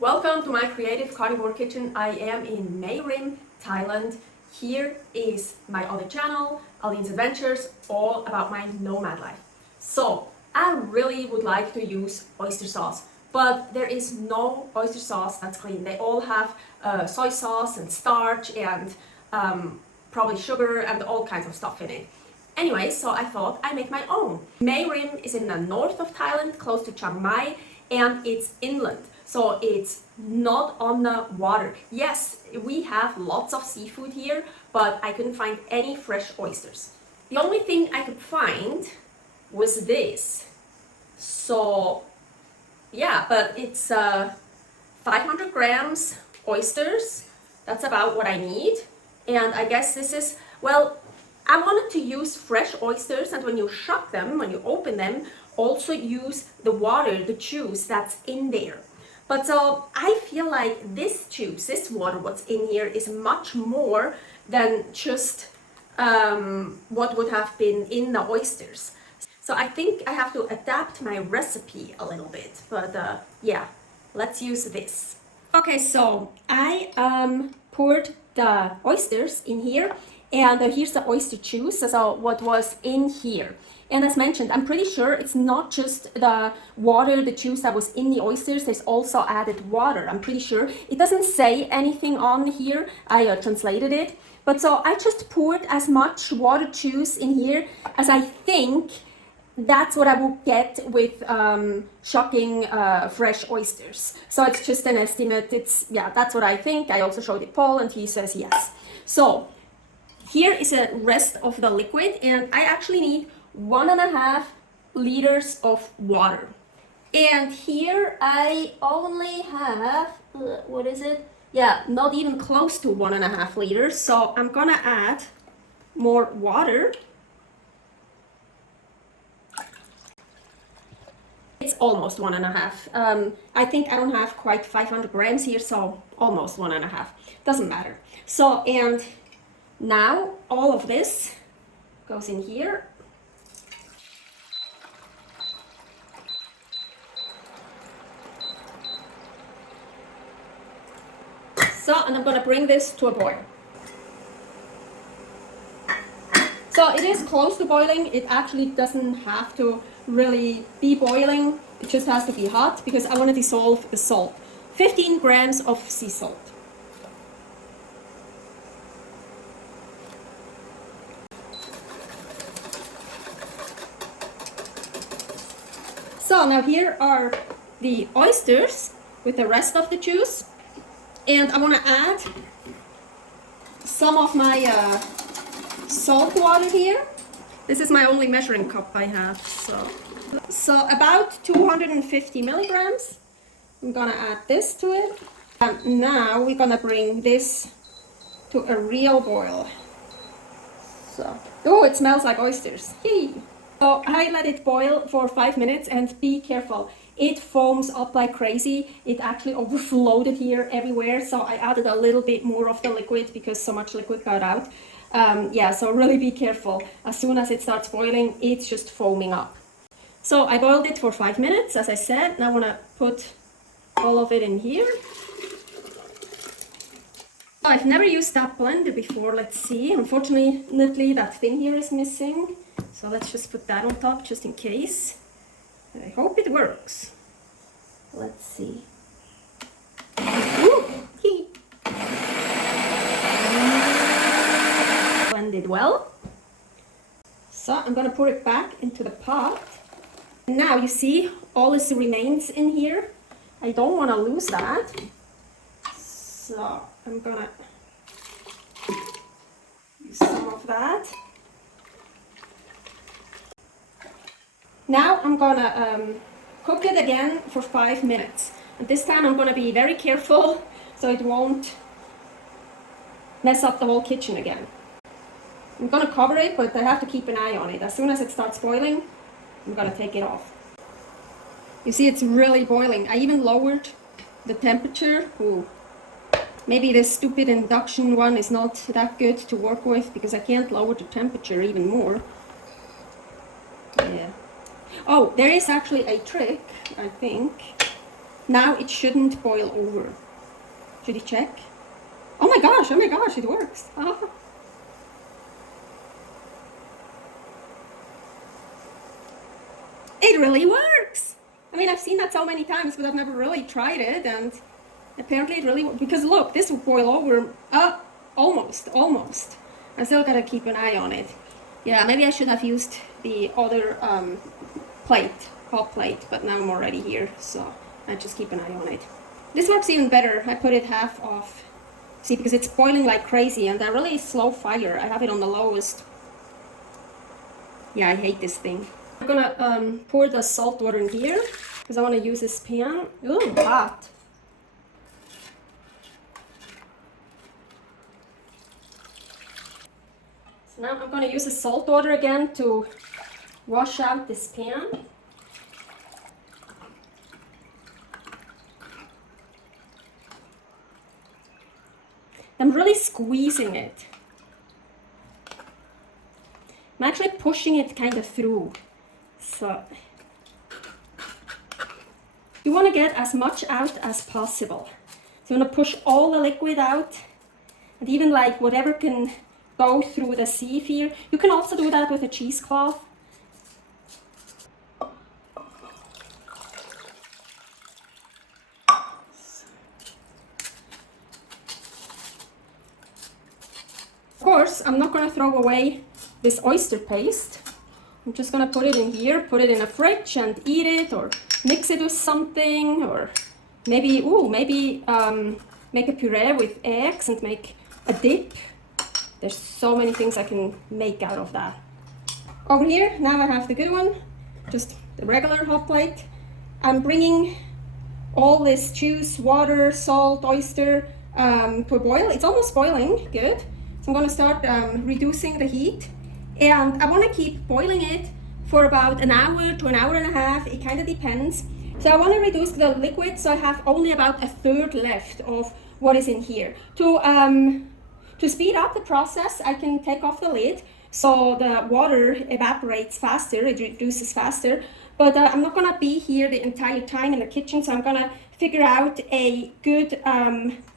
Welcome to my creative carnivore kitchen. I am in Mae Rim, Thailand. Here is my other channel, Aline's Adventures, all about my nomad life. So I really would like to use oyster sauce, but there is no oyster sauce that's clean. They all have soy sauce and starch and probably sugar and all kinds of stuff in it. Anyway, so I thought I'd make my own. Mae Rim is in the north of Thailand, close to Chiang Mai, and it's inland. So it's not on the water. Yes, we have lots of seafood here, but I couldn't find any fresh oysters. The only thing I could find was this. So yeah, but it's 500 grams oysters. That's about what I need. And I guess this is, well, I wanted to use fresh oysters, and when you shuck them, when you open them, also use the water, the juice that's in there. But so I feel like this juice, this water, what's in here is much more than just what would have been in the oysters. So I think I have to adapt my recipe a little bit, but yeah, let's use this. Okay, so I poured the oysters in here, and here's the oyster juice, so what was in here. And as mentioned, I'm pretty sure it's not just the water, the juice that was in the oysters, there's also added water. I'm pretty sure. It doesn't say anything on here, I translated it. But so I just poured as much water juice in here as I think that's what I will get with shucking fresh oysters. So it's just an estimate. Yeah, that's what I think. I also showed it Paul and he says yes. So here is the rest of the liquid, and I actually need 1.5 liters of water. And here I only have, what is it? Yeah, not even close to 1.5 liters. So I'm gonna add more water. It's almost 1.5. I think I don't have quite 500 grams here, so almost 1.5. Doesn't matter. So, and now all of this goes in here. So, and I'm gonna bring this to a boil. So it is close to boiling. It actually doesn't have to really be boiling. It just has to be hot because I want to dissolve the salt. 15 grams of sea salt. So now here are the oysters with the rest of the juice. And I want to add some of my salt water here. This is my only measuring cup I have. So about 250 milligrams. I'm gonna add this to it. And now we're gonna bring this to a real boil. So, oh, it smells like oysters. Yay! So I let it boil for 5 minutes, and be careful. It foams up like crazy. It actually overflowed here everywhere. So I added a little bit more of the liquid because so much liquid got out. Yeah, so really be careful. As soon as it starts boiling, it's just foaming up. So I boiled it for 5 minutes, as I said. Now I want to put all of it in here. I've never used that blender before. Let's see. Unfortunately, that thing here is missing. So let's just put that on top just in case. I hope it works. Let's see. Blended well. So I'm gonna pour it back into the pot. Now you see all this remains in here. I don't want to lose that. So I'm gonna use some of that. Now I'm gonna cook it again for 5 minutes. And this time I'm gonna be very careful so it won't mess up the whole kitchen again. I'm gonna cover it, but I have to keep an eye on it. As soon as it starts boiling, I'm gonna take it off. You see, it's really boiling. I even lowered the temperature. Ooh. Maybe this stupid induction one is not that good to work with because I can't lower the temperature even more. Yeah. Oh, there is actually a trick, I think. Now it shouldn't boil over. Should you check? Oh my gosh, it works. It really works. I mean, I've seen that so many times, but I've never really tried it, and apparently it really works. Because look, this will boil over. Almost. I still gotta keep an eye on it. Yeah, maybe I should have used the other hot plate, but now I'm already here, so I just keep an eye on it. This works even better. I put it half off. See, because it's boiling like crazy, and they're really slow fire. I have it on the lowest. Yeah, I hate this thing. I'm gonna pour the salt water in here because I want to use this pan. Ooh, hot. So now I'm gonna use the salt water again to wash out this pan. I'm really squeezing it. I'm actually pushing it kind of through. So you want to get as much out as possible. So you want to push all the liquid out, and even like whatever can go through the sieve here. You can also do that with a cheesecloth. Of course, I'm not going to throw away this oyster paste. I'm just going to put it in here, put it in a fridge and eat it, or mix it with something, or maybe make a puree with eggs and make a dip. There's so many things I can make out of that. Over here, now I have the good one, just the regular hot plate. I'm bringing all this juice, water, salt, oyster to a boil. It's almost boiling, good. So I'm going to start reducing the heat, and I want to keep boiling it for about an hour to an hour and a half. It kind of depends. So I want to reduce the liquid so I have only about a third left of what is in here. To speed up the process, I can take off the lid so the water evaporates faster, it reduces faster. But I'm not going to be here the entire time in the kitchen, so I'm going to figure out a good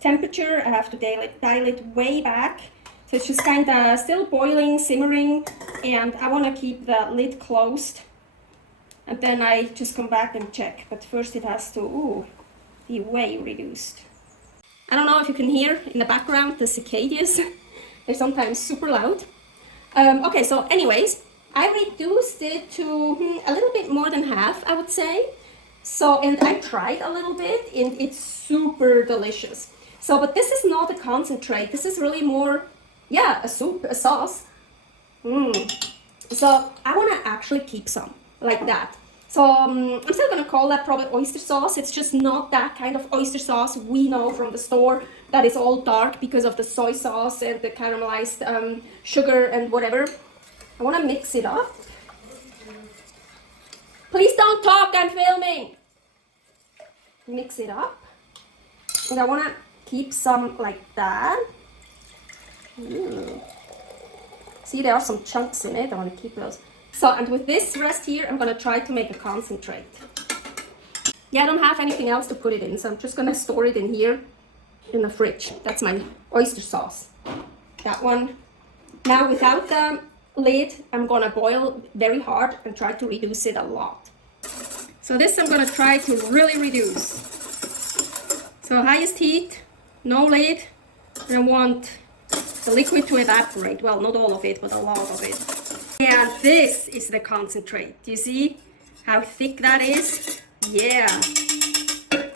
temperature. I have to dial it way back. So it's just kind of still boiling, simmering, and I want to keep the lid closed. And then I just come back and check. But first it has to be way reduced. I don't know if you can hear in the background the cicadas. They're sometimes super loud. Okay, so anyways, I reduced it to a little bit more than half, I would say. So, and I tried a little bit, and it's super delicious. So, but this is not a concentrate. This is really more, yeah, a soup, a sauce. So I want to actually keep some like that. So I'm still going to call that probably oyster sauce. It's just not that kind of oyster sauce we know from the store that is all dark because of the soy sauce and the caramelized sugar and whatever. I want to mix it up. Please don't talk, I'm filming. Mix it up. And I want to keep some like that. See, there are some chunks in it. I want to keep those. So, and with this rest here, I'm going to try to make a concentrate. Yeah, I don't have anything else to put it in, so I'm just going to store it in here in the fridge. That's my oyster sauce. That one. Now, without the lid, I'm going to boil very hard and try to reduce it a lot. So this I'm going to try to really reduce. So highest heat, no lid, and I want the liquid to evaporate. Well, not all of it, but a lot of it. And this is the concentrate. Do you see how thick that is? Yeah. I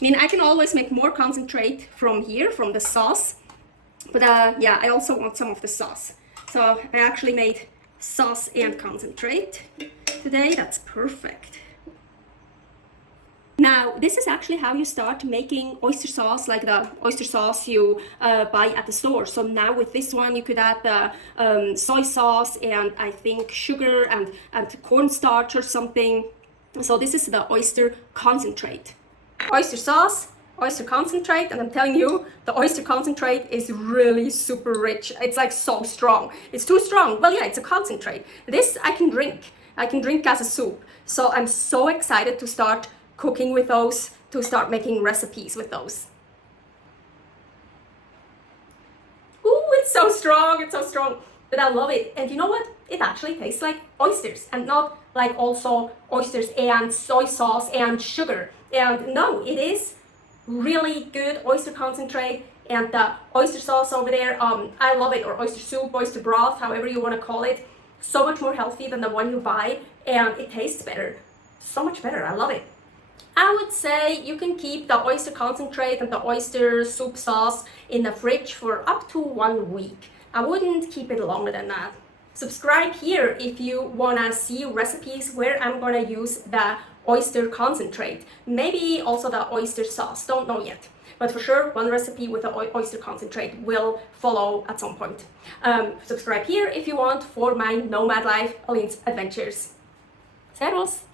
mean, I can always make more concentrate from here, from the sauce. But yeah, I also want some of the sauce. So I actually made sauce and concentrate today. That's perfect. Now, this is actually how you start making oyster sauce, like the oyster sauce you buy at the store. So now with this one, you could add the soy sauce and I think sugar and cornstarch or something. So this is the oyster concentrate. Oyster sauce, oyster concentrate, and I'm telling you, the oyster concentrate is really super rich. It's like so strong. It's too strong. Well, yeah, it's a concentrate. This I can drink. I can drink as a soup. So I'm so excited to start cooking with those, to start making recipes with those. Ooh, it's so strong, but I love it. And you know what? It actually tastes like oysters, and not like also oysters and soy sauce and sugar. And no, it is really good oyster concentrate, and the oyster sauce over there, I love it, or oyster soup, oyster broth, however you want to call it. So much more healthy than the one you buy, and it tastes better. So much better, I love it. I would say you can keep the oyster concentrate and the oyster soup sauce in the fridge for up to 1 week. I wouldn't keep it longer than that. Subscribe here if you wanna see recipes where I'm gonna use the oyster concentrate. Maybe also the oyster sauce, don't know yet. But for sure, one recipe with the oyster concentrate will follow at some point. Subscribe here if you want for my nomad life, Aline's adventures. Servus!